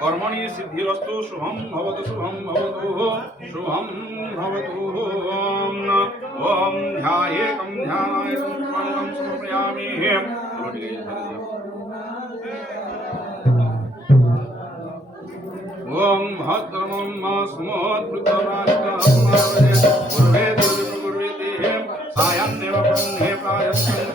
कर्मणि सिद्धिरस्तु शुभम भवतु शुभम भवतु शुभम भवतु ओम ध्यायेकं ध्यानाय समर्पणं समर्पयामि ओम भद्रमं स्मोत्कृतराष्ट्रहस्मावदे पूर्वे दुर्विप्रकुर्वेते सायन्नेव ब्रह्मे प्रायश्चित्तम्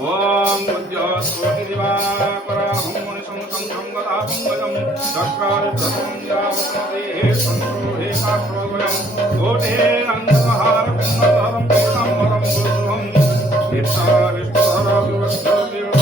ओम मध्यस्वतिदिवाकरं मुनिसंतं गतापङ्कजं चक्रारुद्धतं यावत्मते संप्रोहे काक्षोभयं कोटेरङ्गहारकुण्डलहरं पीताम्बरं गुरुं दीप्ताविष्णुधरविवक्षविरं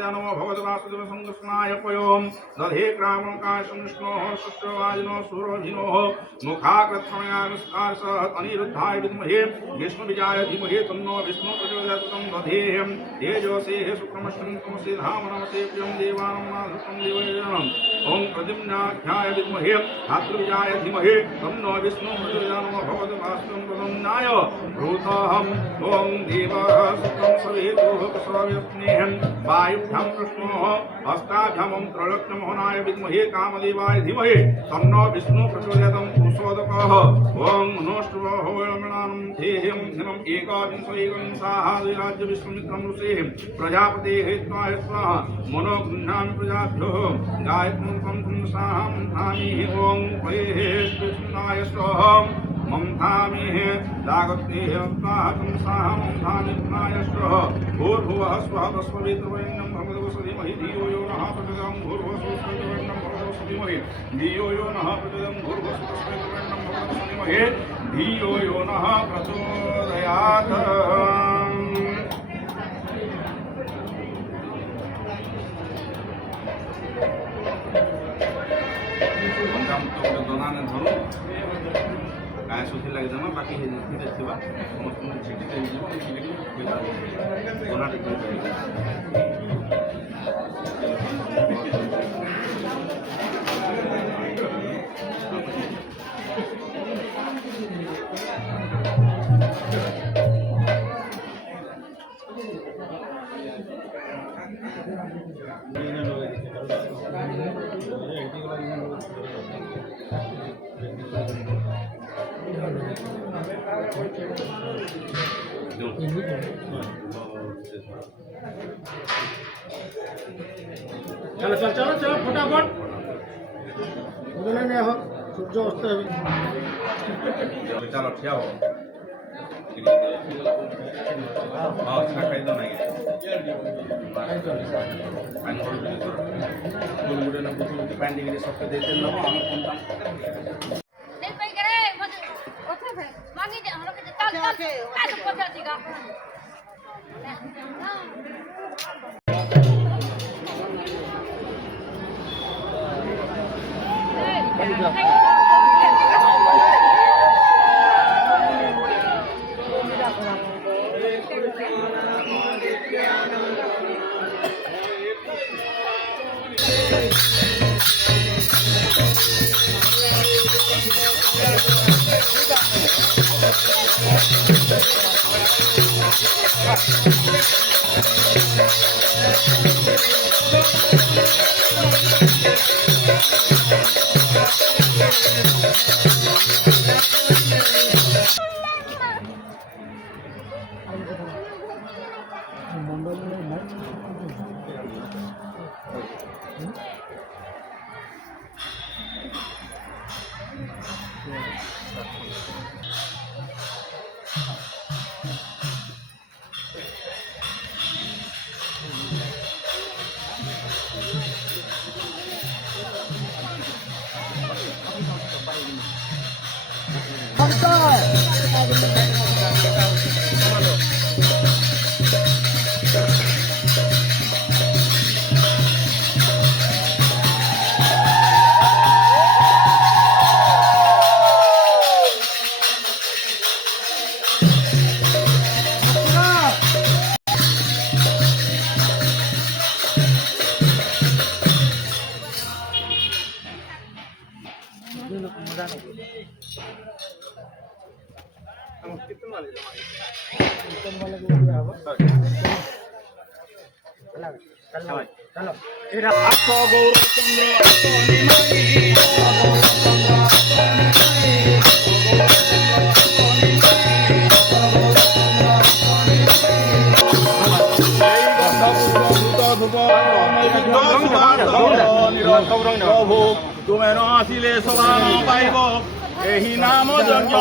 नमो भगवते वासुदेव संकृष्णाय पयोम दधे ग्रामकाय संष्णोः सस्यवाजिनो सूरोभिनो मुखाकृत्मयानुस्कार सह अनिरुद्धाय विद्महे विष्णुविजाय धीमहि तन्नो विष्णु प्रचोदयात् तं दधेयं तेजोसे शुक्रमश्रं तमसे धाम नमसे प्रियं देवानं नाथं देवयनं ओं प्रद्युम्नाख्याय विद्महे धातृविजाय धीमहि तन्नो विष्णु प्रचोदयात् नमो भगवते वासुदेव प्रसन्नाय भूतहं ओं देवः सुतं सवेतुः प्रसव्यस्नेहं वायुभ्यां कृष्णोः हस्ताभ्यां त्रैलोक्यमोहनाय विद्महे कामदेवाय धीमहि तन्नो विष्णु प्रचोदयात् पुरुषोदकः ओं नोष्टवहोयमणानं धेयं दिनम् एकाविंशैकविंशाः द्विराज्य विश्वमित्रं ऋषेः प्रजापतेः त्वाय स्वाहा मनो गृह्णामि प्रजाभ्यो गायत्रीं त्वं पुंसाहं धामि ओं वैश्वेश्वराय स्वाहा मम धामि जागत्तेः स्वाहा पुंसाहं धामि पुनाय स्वाहा भूर्भुवः स्वः तस्मवितुर्वरेण्यं भगवतो धीमहि धियो यो नः प्रचोदयात् भूर्भुवः स्वस्मितुर्वरेण्यं भगवतो धीमहि धियो यो नः प्रचोदयात् भूर्भुवः स्वस्मितुर्वरेण्यं भगवतो धीमहि धियो यो नः प्रचोदयात् दोनाने धरो गाय सुखी लगे देना बाकी धीरे थिबा समस्त छिटी दे जीव छिटी दोनाटे चलो चलो चलो चलो फटाफट नहीं हो सूर्य अस्त चलो ठिया हो हाँ खाई दो नहीं पानी डिग्री सबके देते ना हम नहीं पे करे मुझे ओथे पे मांगी दे हम लोग चल चल आज पहुंचा देगा প্রভু তুমি ন আসিলে সবা পাইব এই নাম যজ্ঞ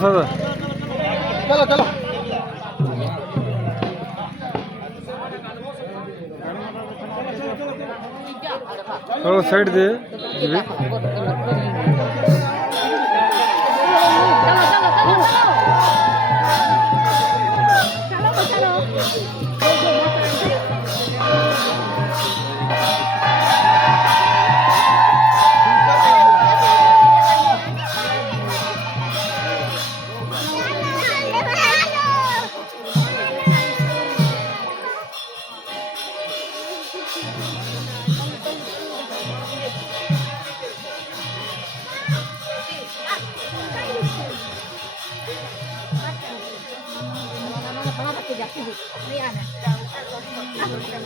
चलो चलो साइड दे चलो चलो चलो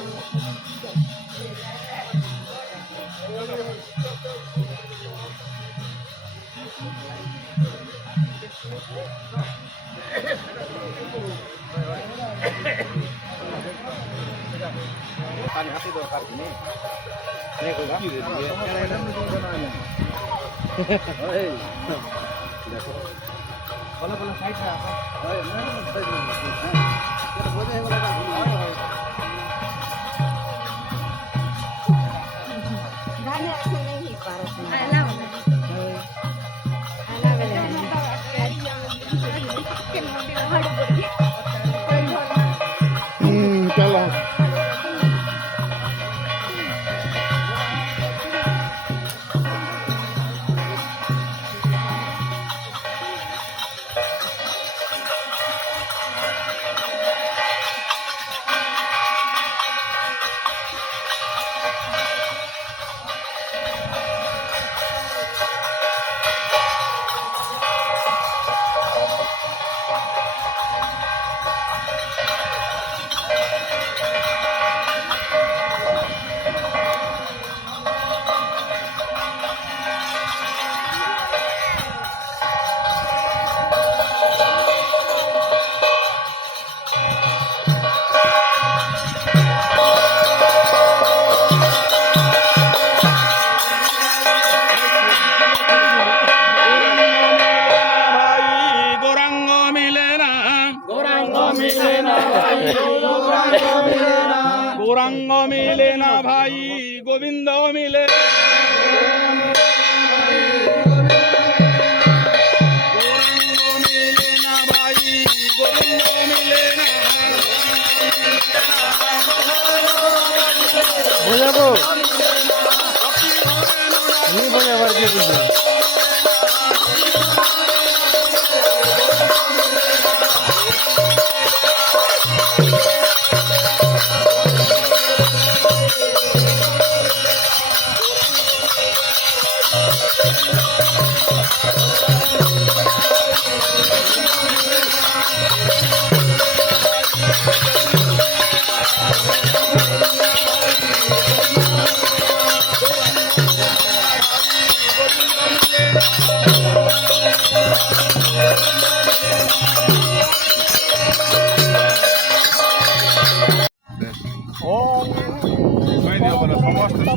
गौरांग मिले ना भाई गोविंद मिले गौरांग मिले ना भाई गोविंद मिले ना बोझाबो नहीं बोझाবার কি বুঝছো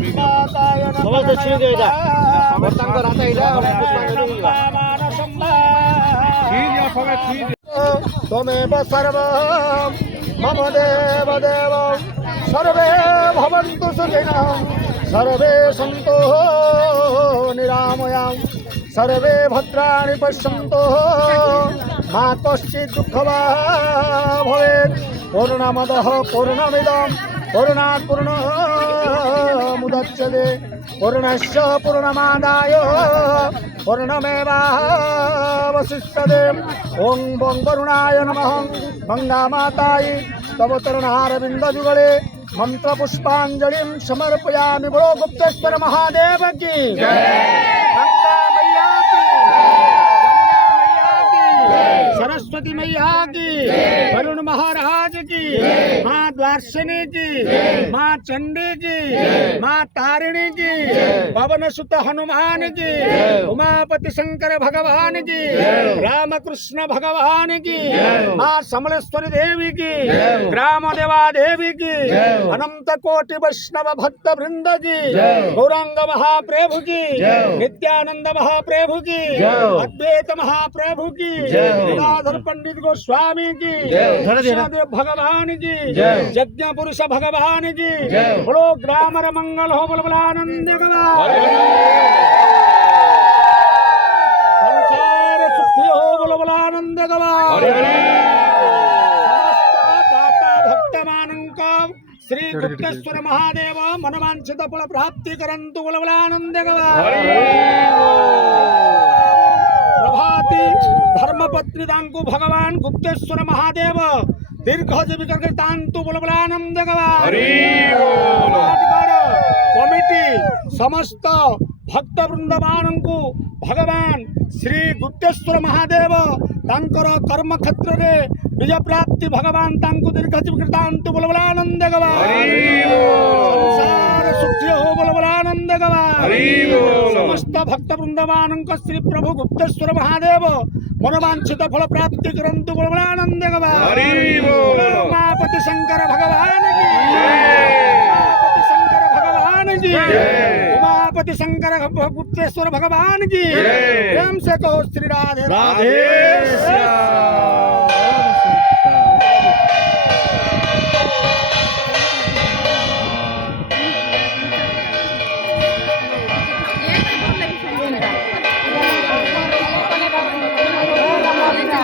समस्त छुई दे जा वर्तमान राता इला पुष्पांजलि दिवा तमेव सर्व मम देव देव सर्वे भवन्तु सुखिनः सर्वे सन्तु निरामयां सर्वे भद्राणि पश्यन्तु मा कश्चित् दुःखभाग् भवेत् पूर्णमदः पूर्णमिदं पूर्णात् पूर्णमुदच्यते पूर्णस्य पूर्णमादाय पूर्णमेवावशिष्यते ओं बं वरुणाय नमः गंगामातायै तव चरणारविन्दयुगले मंत्रपुष्पाञ्जलिं समर्पयामि। बोलो गुप्तेश्वर महादेव की जय, गंगा मैया की, यमुना मैया की, सरस्वती मैया की, वरुण महाराज की, माँ द्वारसिनी की, माँ चंडी की, माँ तारिणी की, पवन सुत हनुमान की, उमापति शंकर भगवान की, रामकृष्ण भगवान की, माँ समलेश्वरी देवी की, ग्राम देवा देवी की, अनंत कोटि वैष्णव भक्त वृंद की, गौरांग महाप्रभु की, नित्यानंद महाप्रभु की, अद्वैत महाप्रभु की, गदाधर पंडित गोस्वामी की, कृष्णदेव भगवान की, यज्ञ पुरुष भगवान की, बोलो ग्रामर मंगल हो बलबलानंद संसार सुखी हो बलबलानंद दाता भक्त मानंक श्री गुप्तेश्वर महादेव मनवांछित फल प्राप्ति करंतु बलबलानंद प्रभाती धर्मपत्नी दांकु भगवान गुप्तेश्वर महादेव दीर्घ जीवी करके तांतु बलबलानंद कमिटी समस्त भक्त वृंदमान को भगवान श्री गुप्तेश्वर महादेव तांकर कर्म क्षेत्र में विजय प्राप्ति भगवान तांको दीर्घ जीवी तांतु बलबलानंद संसार सुखी हो बलबलानंद समस्त भक्त वृंदमान श्री प्रभु गुप्तेश्वर महादेव मनवांछित फल प्राप्ति करंतु बलबलानंद उमापति शंकर भगवान की, उमापति शंकर भगवान की, उमापति शंकर गुप्तेश्वर भगवान की, प्रेम से कहो श्री राधे राधे।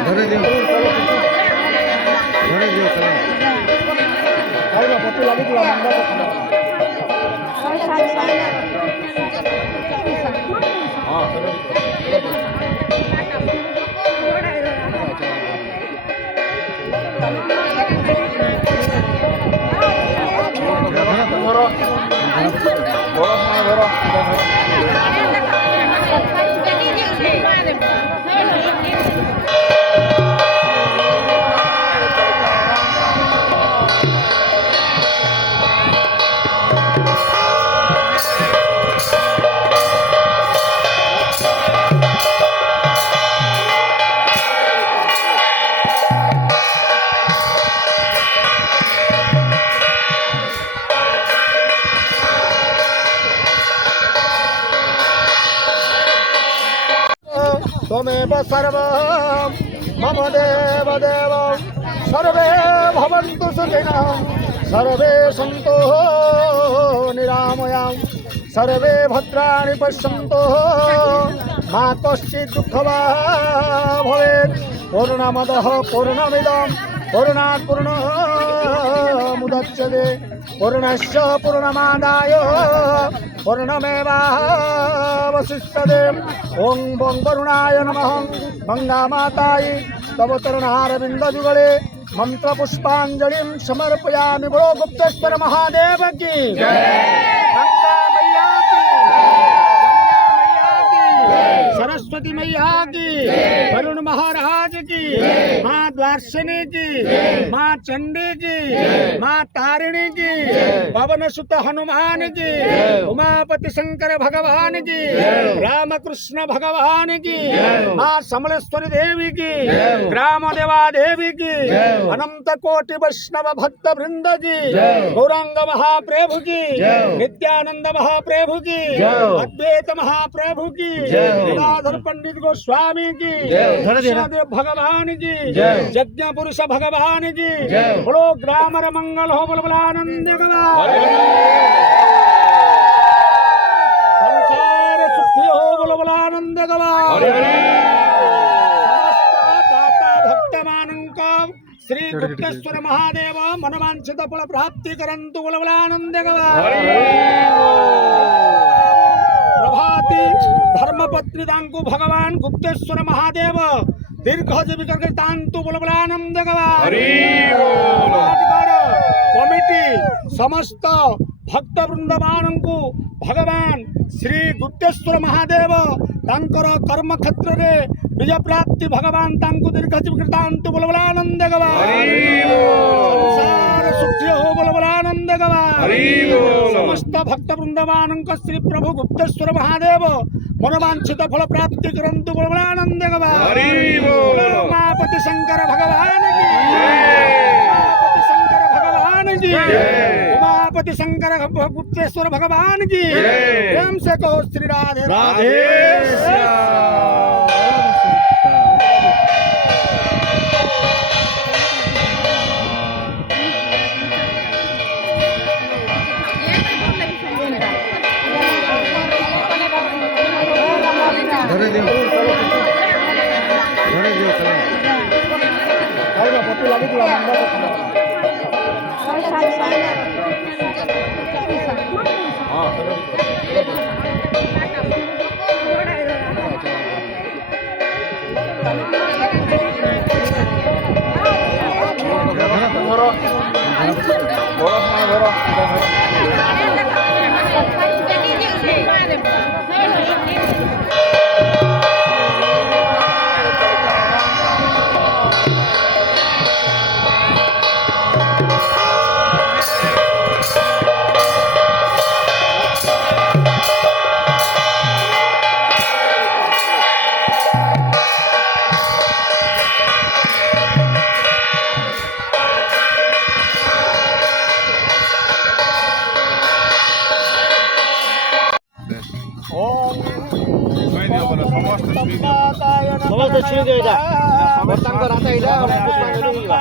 धरे दियो त्वमेव सर्वं मम देव देव सर्वे भवन्तु सुखिनः सर्वे सन्तु निरामयां सर्वे भद्राणि पश्यन्तु मा कश्चित् दुःखभाग् भवेत् पूर्णमदः पूर्णमिदं पूर्णात् पूर्णमुदच्यते पूर्णस्य पूर्णमादाय पूर्णमेवावशिष्यते ओं बों वरुणाय नमः गंगामाताय तव चरणारविन्दयुगले मंत्रपुष्पाञ्जलिं समर्पयामि। बोलो गुप्तेश्वर महादेव की गंगा मैया की, यमुना मैया की, सरस्वती मैया की, वरुण महाराज की, माँ द्वारसिनी की, माँ चंडी की, माँ तारिणी की, पवन सुत हनुमान की, उमापति शंकर भगवान की, रामकृष्ण भगवान की, माँ समलेश्वरी देवी की, ग्राम देवा देवी की, अनंत कोटि वैष्णव भक्त वृंद की, गौरांग महाप्रभु की, नित्यानंद महाप्रभु की, अद्वैत महाप्रभु की, गदाधर पंडित गोस्वामी की, कृष्णदेव भगवान की, यज्ञ पुरुष भगवान की, बोलो ग्रामर मंगल हो बलबलानंद संसार सुखी हो बलबलानंद दाता भक्त मानंक श्री गुप्तेश्वर महादेव मनवांछित फल प्राप्ति करंतु बलबलानंद प्रभाती धर्मपत्नी दांकु भगवान गुप्तेश्वर महादेव दीर्घ जीवी करके तांतु बलबलानंद कमिटी समस्त भक्त वृंदमानंकु भगवान श्री गुप्तेश्वर महादेव तांकर कर्म क्षेत्र रे विजय प्राप्ति भगवान तांकु दीर्घ जीवकृतांतु बोलबलानंद गवा संसार सुखी हो बोलबलानंद गवा समस्त भक्त वृंदमानंक श्री प्रभु गुप्तेश्वर महादेव मनोवांछित फल प्राप्ति करंतु बोलबलानंद गवा उमापति शंकर भगवान की उमापति शंकर भगवान की उमापति शंकर गुप्तेश्वर भगवान की प्रेम से कहो श्री राधे राधे धरे दियो पट्टी लगी ସମସ୍ତେ ଛୁଇଁ ଦେ ଏଇଟା ବର୍ତ୍ତମାନଙ୍କ ରାସ୍ତା ଏଇଟା ପୁଷ୍ପାଞ୍ଜଳି ଯିବା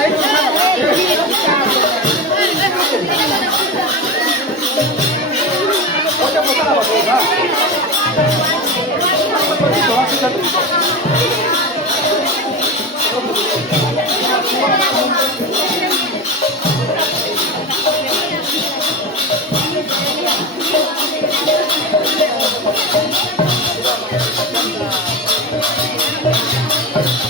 Thank you.